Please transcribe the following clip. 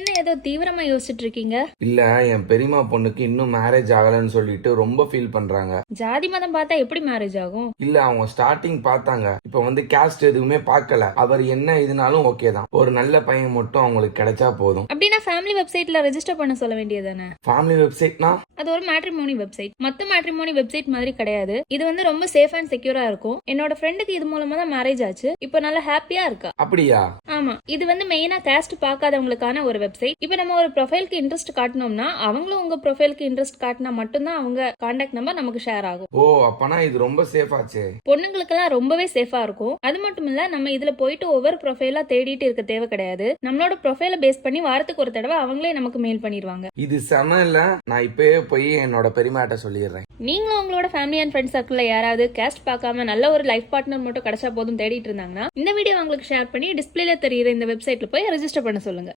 என்ன ஏதோ தீவிரமா யோசிச்சுட்டு இருக்கீங்க? இல்ல, என் பெரியம்மா பொண்ணுக்கு இன்னும் மேரேஜ் ஆகலன்னு சொல்லிட்டு ரொம்ப ஃபீல் பண்றாங்க. ஜாதி மதம் பார்த்தா எப்படி மேரேஜ் ஆகும்? இல்ல, அவங்க ஸ்டார்டிங் பார்த்தாங்க. இப்ப வந்து கேஸ்ட் எதுவுமே பார்க்கல. அவர் என்ன இதுனாலும் ஓகே தான். ஒரு நல்ல பையன் மட்டும் அவங்களுக்கு கிடைச்சா போதும். அப்படின்னா ஃபேமிலி வெப்சைட்ல ரெஜிஸ்டர் பண்ண சொல்ல வேண்டியதானே? ஃபேமிலி வெப்சைட்னா? அது ஒரு மேட்ரிமோனி வெப்சைட். மத்த மேட்ரிமோனி வெப்சைட் மாதிரி கிடையாது. இது வந்து ரொம்ப சேஃப் அண்ட் செக்யூரா இருக்கும். என்னோட ஃப்ரெண்டுக்கு இது மூலமா தான் மேரேஜ் ஆச்சு. இப்போ நல்லா ஹாப்பியா இருக்கா. அப்படியா? ஆமா, இது வந்து மெயினா காஸ்ட் பார்க்காதவங்களுக்கான ஒரு வெப்சைட். இப்போ நம்ம ஒரு ப்ரொஃபைலுக்கு இன்ட்ரெஸ்ட் காட்டணும்னா அவங்களும் உங்க ப்ரொஃபைலுக்கு இன்ட்ரெஸ்ட் காட்டினா மட்டும்தான் அவங்க கான்டாக்ட் நம்பர் நமக்கு ஷேர் ஆகும். ஓ, அப்பனா இது ரொம்ப சேஃப் ஆச்சே. பொண்ணுங்களுக்கெல்லாம் ரொம்பவே சேஃபா இருக்கும். அது மட்டும் இல்ல, நம்ம இதுல போயிட்டு ஒவ்வொரு ப்ரொஃபைலா தேடிட்டு இருக்க தேவை கிடையாது. நம்மளோட ப்ரொஃபைல பேஸ் பண்ணி வாரத்துக்கு ஒரு தடவை அவங்களே நமக்கு மெயில் பண்ணிடுவாங்க. இது செம இல்ல? நான் இப்பவே போய் என்னோட பெரியமாட்ட சொல்லிடுறேன். நீங்களும் உங்களோட ஃபேமிலி அண்ட் ஃப்ரெண்ட்ஸ் சர்க்கிள்ல யாராவது காஸ்ட் பார்க்காம நல்ல ஒரு லைஃப் பார்ட்னர் மட்டும் கிடைச்சா போதும் தேடிட்டு இருந்தாங்கன்னா இந்த வீடியோ உங்களுக்கு ஷேர் பண்ணி டிஸ்பிளேல தெரியுற இந்த வெப்சைட்ல போய் ரெஜிஸ்டர் பண்ண சொல்லுங்க.